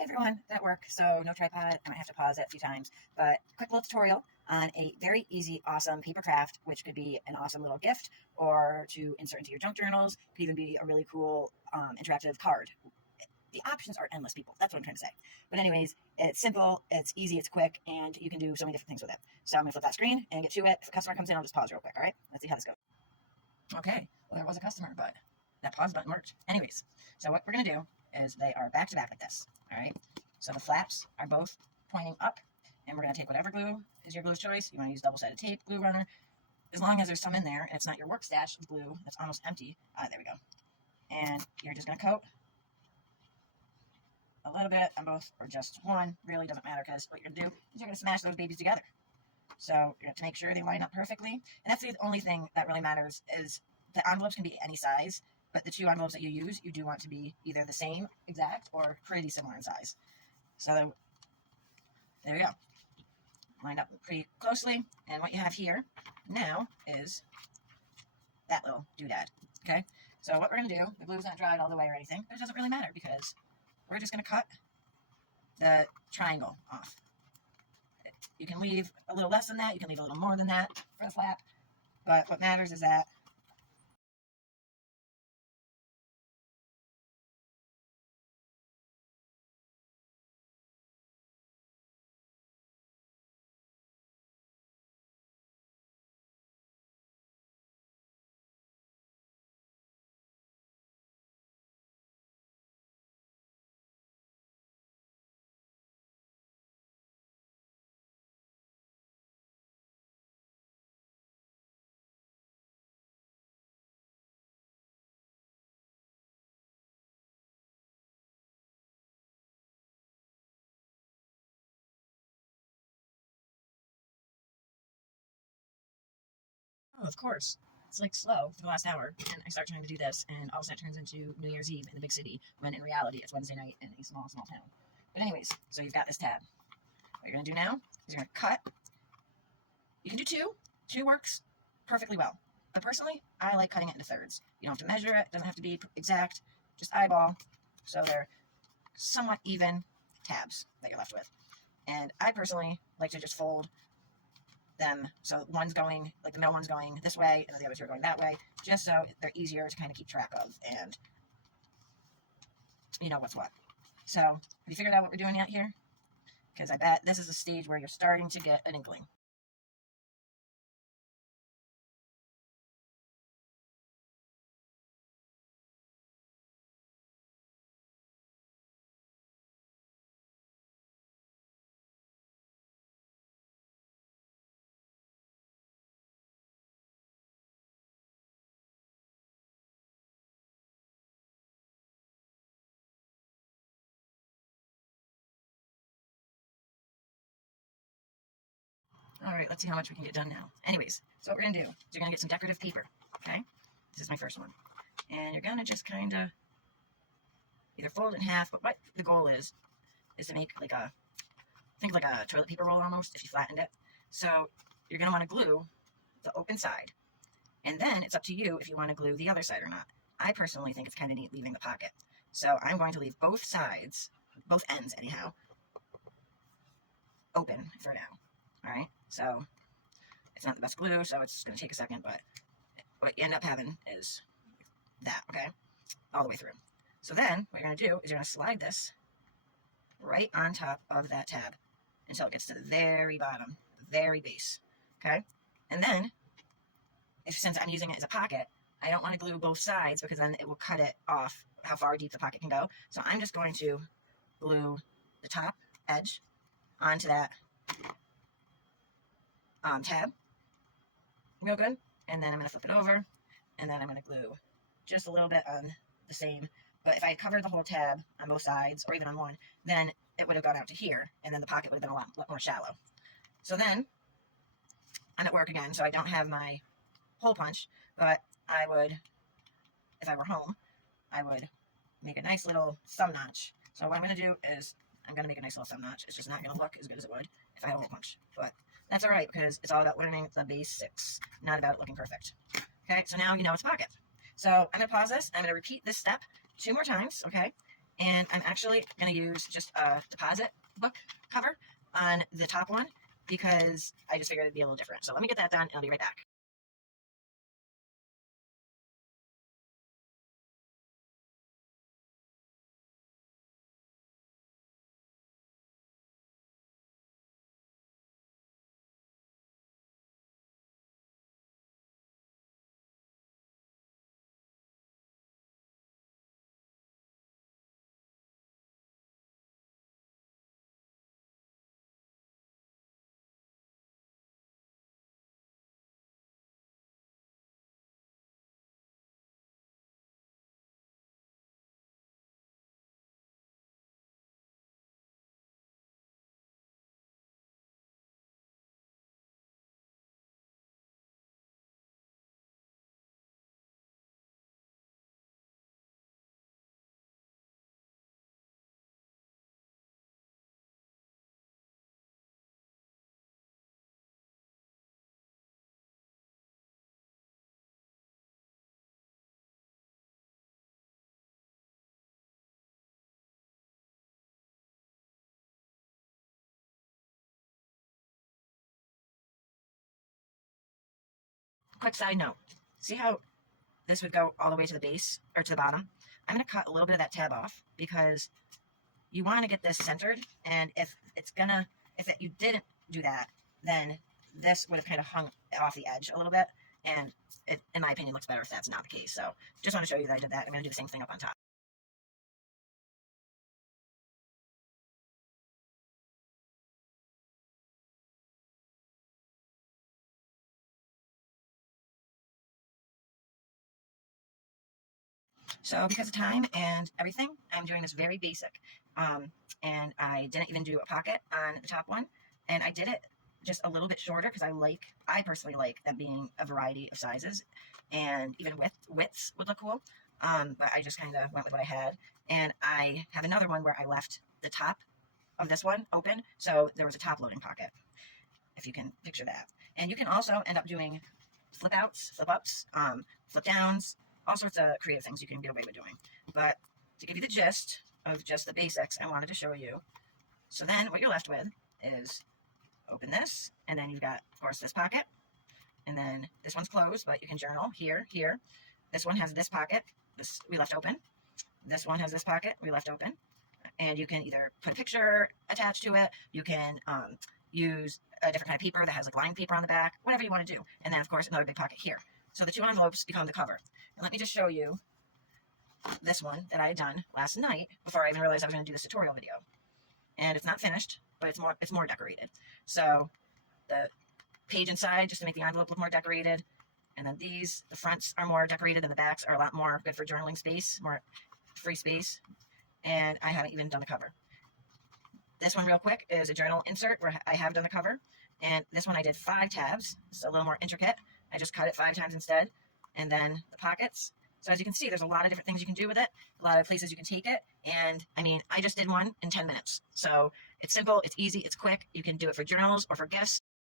Hey everyone, that work, so no tripod. I might have to pause it a few times, but quick little tutorial on a very easy, awesome paper craft, which could be an awesome little gift or to insert into your junk journals. Could even be a really cool interactive card. The options are endless, people. That's what I'm trying to say. But anyways, it's simple, it's easy, it's quick, and you can do so many different things with it. So I'm going to flip that screen and get to it. If a customer comes in, I'll just pause real quick, all right? Let's see how this goes. Okay, well, there was a customer, but that pause button worked. Anyways, so what we're going to do is they are back to back like this, all right? So the flaps are both pointing up, and we're going to take whatever glue is your glue of choice. You want to use double-sided tape, glue runner, as long as there's some in there, and it's not your work stash of glue that's almost empty. There we go. And you're just going to coat a little bit on both, or just one, really doesn't matter, because what you're going to do is you're going to smash those babies together. So you're going to have to make sure they line up perfectly, and that's the only thing that really matters. Is the envelopes can be any size, but the two envelopes that you use, you do want to be either the same exact or pretty similar in size. So there we go, lined up pretty closely, and what you have here now is that little doodad. Okay, so what we're going to do, the glue's not dried all the way or anything, but it doesn't really matter because we're just going to cut the triangle off. You can leave a little less than that, you can leave a little more than that for the flap, but what matters is that oh, of course. It's like slow for the last hour, and I start trying to do this, and all of a sudden it turns into New Year's Eve in the big city, when in reality it's Wednesday night in a small, small town. But anyways, so you've got this tab. What you're going to do now is you're going to cut. You can do two. Two works perfectly well. But personally, I like cutting it into thirds. You don't have to measure it. It doesn't have to be exact. Just eyeball. So they're somewhat even tabs that you're left with. And I personally like to just fold them, so one's going, like the middle one's going this way, and then the other two are going that way, just so they're easier to kind of keep track of, and you know what's what. So, have you figured out what we're doing yet here? Because I bet this is a stage where you're starting to get an inkling. All right, let's see how much we can get done now. Anyways, so what we're going to do is you're going to get some decorative paper, okay? This is my first one. And you're going to just kind of either fold it in half, but what the goal is to make like a, think like a toilet paper roll almost, if you flattened it. So you're going to want to glue the open side, and then it's up to you if you want to glue the other side or not. I personally think it's kind of neat leaving the pocket. So I'm going to leave both sides, both ends anyhow, open for now. All right, so it's not the best glue, so it's going to take a second, but what you end up having is that, okay, all the way through. So then what you're going to do is you're going to slide this right on top of that tab until it gets to the very bottom, the very base, okay? And then, since I'm using it as a pocket, I don't want to glue both sides because then it will cut it off how far deep the pocket can go. So I'm just going to glue the top edge onto that tab real good, and then I'm going to flip it over, and then I'm going to glue just a little bit on the same. But if I had covered the whole tab on both sides, or even on one, then it would have gone out to here, and then the pocket would have been a lot more shallow. So then I'm at work again, so I don't have my hole punch, but I would, if I were home, I would make a nice little thumb notch. So what I'm going to do is I'm going to make a nice little thumb notch. It's just not going to look as good as it would if I had a hole punch, but that's all right because it's all about learning the basics, not about it looking perfect. Okay, so now you know it's a pocket. So I'm going to pause this. I'm going to repeat this step 2 more times, okay? And I'm actually going to use just a deposit book cover on the top one because I just figured it'd be a little different. So let me get that done and I'll be right back. Quick side note, see how this would go all the way to the base or to the bottom? I'm going to cut a little bit of that tab off because you want to get this centered, and if you didn't do that, then this would have kind of hung off the edge a little bit, and it, in my opinion, looks better if that's not the case. So just want to show you that I did that. I'm going to do the same thing up on top. So because of time and everything, I'm doing this very basic. And I didn't even do a pocket on the top one. And I did it just a little bit shorter because I personally like them being a variety of sizes. And even widths would look cool. But I just kind of went with what I had. And I have another one where I left the top of this one open. So there was a top loading pocket, if you can picture that. And you can also end up doing flip outs, flip ups, flip downs, all sorts of creative things you can get away with doing. But to give you the gist of just the basics, I wanted to show you. So then what you're left with is open this, and then you've got, of course, this pocket, and then this one's closed, but you can journal here, here. This one has this pocket, this we left open. This one has this pocket we left open. And you can either put a picture attached to it, you can use a different kind of paper that has like lined paper on the back, whatever you want to do. And then, of course, another big pocket here. So the two envelopes become the cover. And let me just show you this one that I had done last night before I even realized I was going to do this tutorial video. And it's not finished, but it's more decorated. So the page inside, just to make the envelope look more decorated. And then these, the fronts are more decorated and the backs are a lot more good for journaling space, more free space. And I haven't even done the cover. This one real quick is a journal insert where I have done the cover. And this one I did 5 tabs. It's a little more intricate. I just cut it 5 times instead. And then the pockets. So as you can see, there's a lot of different things you can do with it. A lot of places you can take it. And I mean, I just did one in 10 minutes. So it's simple, it's easy, it's quick. You can do it for journals or for gifts.